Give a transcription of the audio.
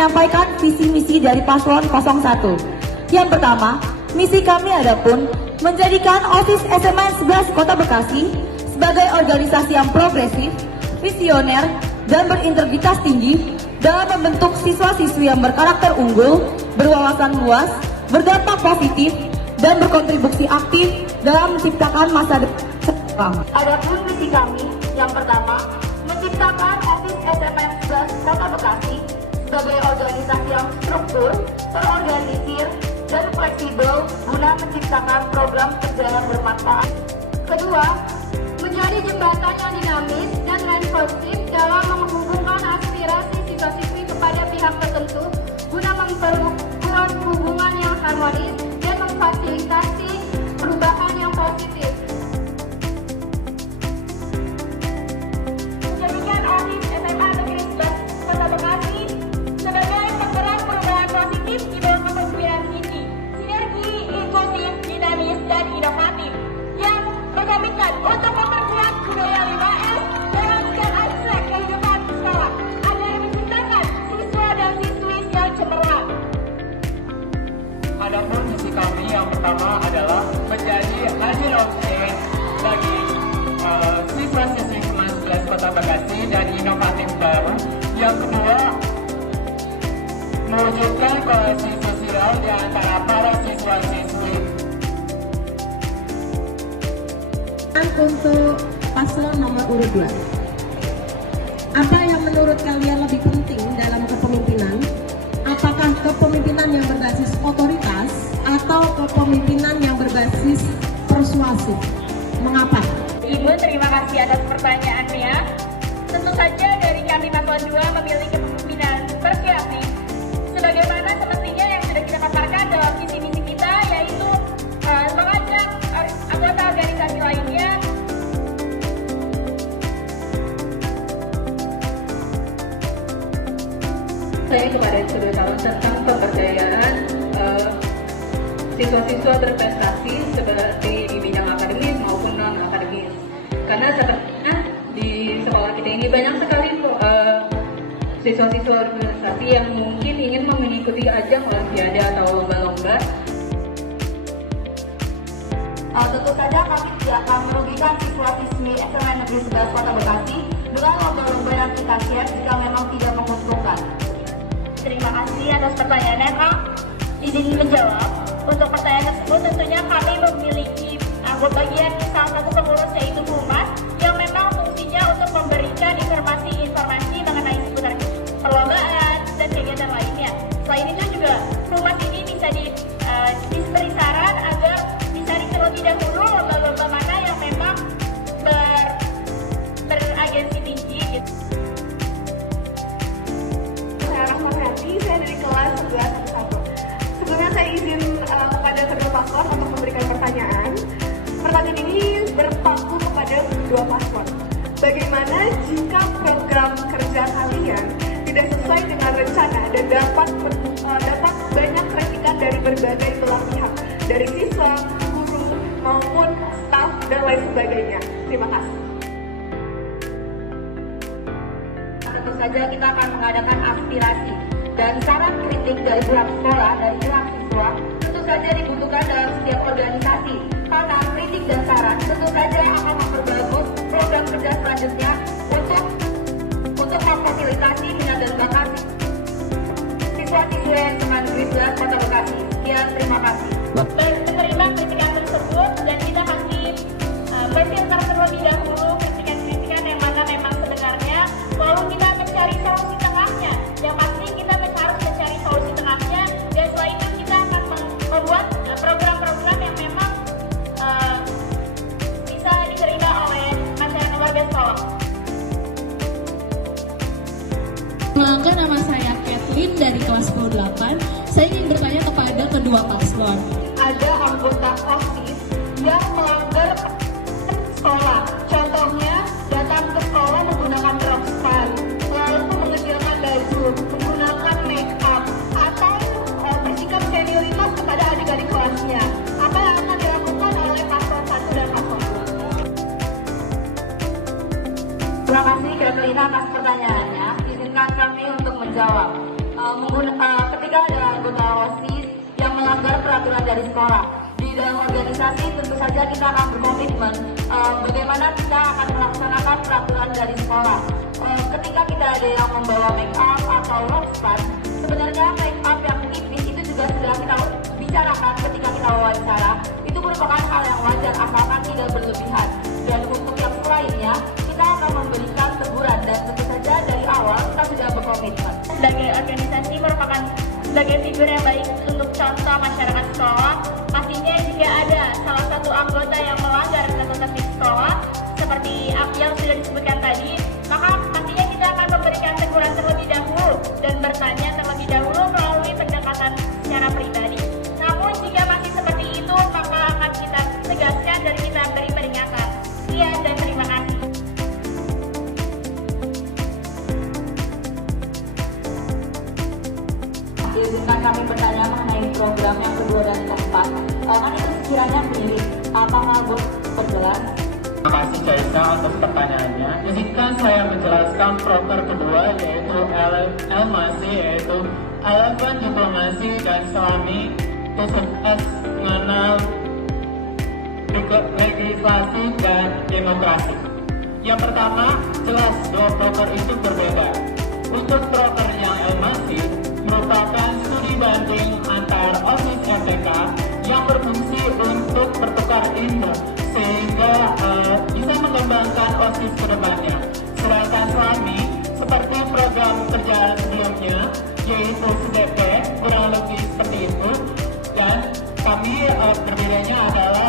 menyampaikan visi misi dari paslon 01. Yang pertama, misi kami adapun menjadikan OSIS SMA 11 Kota Bekasi sebagai organisasi yang progresif, visioner, dan berintegritas tinggi dalam membentuk siswa-siswi yang berkarakter unggul, berwawasan luas, berdampak positif, dan berkontribusi aktif dalam menciptakan masa depan. Adapun misi kami yang pertama, menciptakan OSIS SMA 11 Kota Bekasi sebagai organisasi yang struktur, terorganisir, dan fleksibel guna menciptakan program kerja yang bermanfaat. Kedua, menjadi jembatan yang dinamis dan responsif dalam menghubungkan aspirasi siswa-siswi kepada pihak tertentu guna memperkuat hubungan yang harmonis dan memfasilitasi perubahan yang positif. Menjadikan OSIS SMA Negeri 11 Kota Bekasi sebagai penggerak perubahan positif di bawah kepemimpinan Siti, sinergi, inklusif, dinamis, dan inovatif yang mengaminkan untuk memperkuat budaya 5S dalam setiap aspek kehidupan sekolah agar menciptakan siswa dan siswi yang cemerlang. Adapun misi kami yang pertama adalah menjadi agent of change bagi siswa-siswi SMA 11 Kota Bekasi dan inovatif baru. Yang kedua, mewujudkan koalisi sosial di antara para siswa-siswi. Untuk paslon nomor urut 2, apa yang menurut kalian lebih penting dalam kepemimpinan? Apakah kepemimpinan yang berbasis otoritas atau kepemimpinan yang berbasis persuasif? Mengapa? Ibu, terima kasih atas pertanyaannya. Tentu saja dari kami paslon 2 memiliki kepemimpinan persuasif sebagaimana semestinya yang sudah kita paparkan dalam visi misi kita, yaitu mengajak anggota organisasi lainnya saya kepada kedua calon tentang pemberdayaan siswa-siswa berprestasi seperti di bidang akademis maupun non akademis. Karena sepertinya di sekolah kita ini banyak sekali siswa-siswa berprestasi yang mungkin ingin mengikuti ajang olimpiade atau lomba-lomba. Tentu saja kami tidak akan merugikan siswa-siswi SMA Negeri 11 Kota Bekasi dengan lomba-lomba yang kita share jika memang tidak menguntungkan. Terima kasih atas pertanyaannya, Kak. Izin menjawab. Untuk pertanyaan tersebut tentunya kami memiliki bagian salah satu pengurus yaitu Humas yang memang fungsinya untuk memberikan informasi mengenai seputar perlombaan dan kegiatan lainnya. Selain itu juga Humas ini bisa diberi saran agar dicari terlebih dahulu lomba-lomba mana yang memang beragensi tinggi gitu. Saya Rahmawati, saya dari kelas 11 Sebelumnya saya izin kepada kedua paslon untuk memberikan pertanyaan. Pertanyaan ini berpaku kepada kedua paslon. Bagaimana jika program kerja kalian tidak sesuai dengan rencana dan dapat banyak kritikan dari berbagai belah pihak, dari siswa, guru, maupun staf dan lain sebagainya? Terima kasih. Tentu saja kita akan mengadakan aspirasi dan saran kritik dari pihak sekolah, dari pihak siswa, tentu saja dibutuhkan dalam setiap organisasi. Karena kritik dan saran tentu saja akan memperbagus program kerja selanjutnya untuk memfasilitasi minat dan bakat siswa-siswi SMA Negeri 11 Kota Bekasi. Sekian, terima kasih. Dan menerima kritikan tersebut dan kita kasih berfilter terlebih dahulu kritikan-kritikan yang mana memang sebenarnya, lalu kita mencari solusi tengahnya. Yang pasti kita harus mencari solusi tengahnya, dan selain itu kita akan membuat program-program yang memang bisa diterima oleh masyarakat warga sekolah. Perkenalkan, nama saya Kathleen dari kelas 28. Saya ingin bertanya kepada kedua paslon. Ada anggota OSIS yang melanggar sekolah. Contohnya, datang ke sekolah menggunakan rok span, lalu mengecilkan baju, menggunakan make up, atau bersikap senioritas kepada adik-adik kelasnya. Apa yang akan dilakukan oleh paslon 1 dan paslon 2? Terima kasih Kathleen atas pertanyaannya. Izinkan kami untuk menjawab. ketika ada anggota OSIS yang melanggar peraturan dari sekolah. Di dalam organisasi tentu saja kita akan berkomitmen bagaimana kita akan melaksanakan peraturan dari sekolah. Ketika kita ada yang membawa make up atau rockspan, sebenarnya make up yang tipis itu juga sudah kita bicarakan ketika kita wawancara. Itu merupakan hal yang wajar asalkan tidak berlebihan. Dan untuk yang lainnya, kita akan memberikan teguran dan tentu saja dari awal kita sudah berkomitmen. Sebagai organisasi merupakan sebagai figur yang baik untuk contoh masyarakat sekolah. Pastinya jika ada salah satu anggota yang melanggar peraturan tertib sekolah seperti yang sudah disebutkan tadi, maka pastinya kita akan memberikan teguran terlebih dahulu dan bertanya terlebih dahulu melalui pendekatan secara pribadi. Namun jika masih seperti itu, maka akan kita tegaskan dan kita beri peringatan. Sekian dan terima kasih. Izinkan kami bertanya mengenai program yang kedua dan keempat. Kan itu sekiranya mirip. Apakah Bos perjelas? Terima kasih Caisa untuk pertanyaannya. Izinkan saya menjelaskan proker kedua yaitu Elmasi, yaitu Eleven Diplomasi dan Islami to Sukses Mengenal Legislasi dan Demokrasi. Yang pertama, jelas dua proker itu berbeda. Untuk proker yang Elmasi merupakan studi banding antar OSIS MTK yang berfungsi untuk bertukar ilmu sehingga bisa mengembangkan OSIS ke depannya. Sedangkan Islami seperti program kerja sebelumnya yaitu SDP kurang lebih seperti itu, dan kami berbedanya adalah